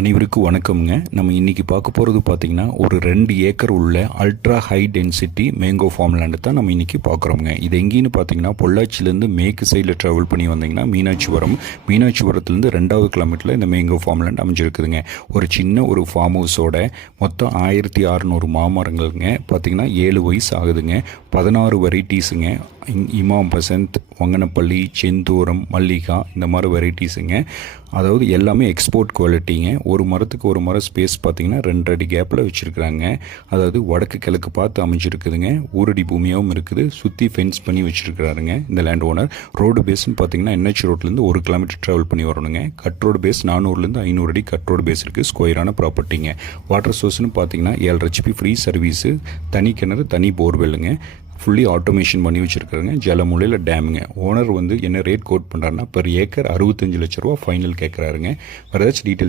அனைவருக்கும் வணக்கம்ங்க. நம்ம இன்றைக்கி பார்க்க போகிறது பார்த்திங்கன்னா ஒரு 2 ஏக்கர் உள்ள ultra high density mango form land தான் நம்ம இன்றைக்கி பார்க்குறோங்க. இது எங்கேன்னு பார்த்தீங்கன்னா பொள்ளாச்சிலேருந்து மேற்கு சைடில் ட்ராவல் பண்ணி வந்தீங்கன்னா மீனாட்சிபுரத்துலேருந்து 2வது கிலோமீட்டரில் இந்த மேங்கோ ஃபார்ம் லேண்ட் அமைஞ்சிருக்குதுங்க. ஒரு சின்ன ஒரு ஃபார்ம் ஹவுஸோட மொத்தம் 1600 மாமரங்கள்ங்க. பார்த்திங்கன்னா 7 வயசு ஆகுதுங்க. 16 வெரைட்டிஸுங்க. இமாம் பசந்த், வங்கனப்பள்ளி, செந்தூரம், மல்லிகா இந்த மாதிரி வெரைட்டிஸுங்க. அதாவது எல்லாமே எக்ஸ்போர்ட் குவாலிட்டிங்க. ஒரு மரத்துக்கு ஒரு மரம் ஸ்பேஸ் பார்த்திங்கன்னா 2 அடி கேப்பில் வச்சுருக்குறாங்க. அதாவது வடக்கு கிழக்கு பார்த்து அமைஞ்சிருக்குதுங்க. ஊரடி பூமியாகவும் இருக்குது. சுற்றி ஃபென்ஸ் பண்ணி வச்சுருக்கிறாருங்க இந்த லேண்ட் ஓனர். ரோடு பேஸ்ன்னு பார்த்தீங்கன்னா NH ரோட்லேருந்து 1 கிலோமீட்டர் ட்ராவல் பண்ணி வரணுங்க. கட் ரோடு பேஸ் 400லேருந்து 500 அடி கட் ரோடு பேஸ் இருக்குது. ஸ்கொயரான ப்ராப்பர்ட்டிங்க. வாட்டர் சோர்ஸ்னு பார்த்தீங்கன்னா 7 HP ஃப்ரீ சர்வீஸு, தனி கிணறு, தனி போர்வெல்லுங்க. ஃபுல்லி ஆட்டோமேஷன் பண்ணி வச்சுருக்காங்க. ஜலமுலையில் டேமுங்க. ஓனர் என்ன ரேட் கோட் பண்ணுறாருன்னா பெர் ஏக்கர் 65 லட்ச ரூபா ஃபைனல் கேட்குறாருங்க. வேறு ஏதாச்சும் டீட்டெயில்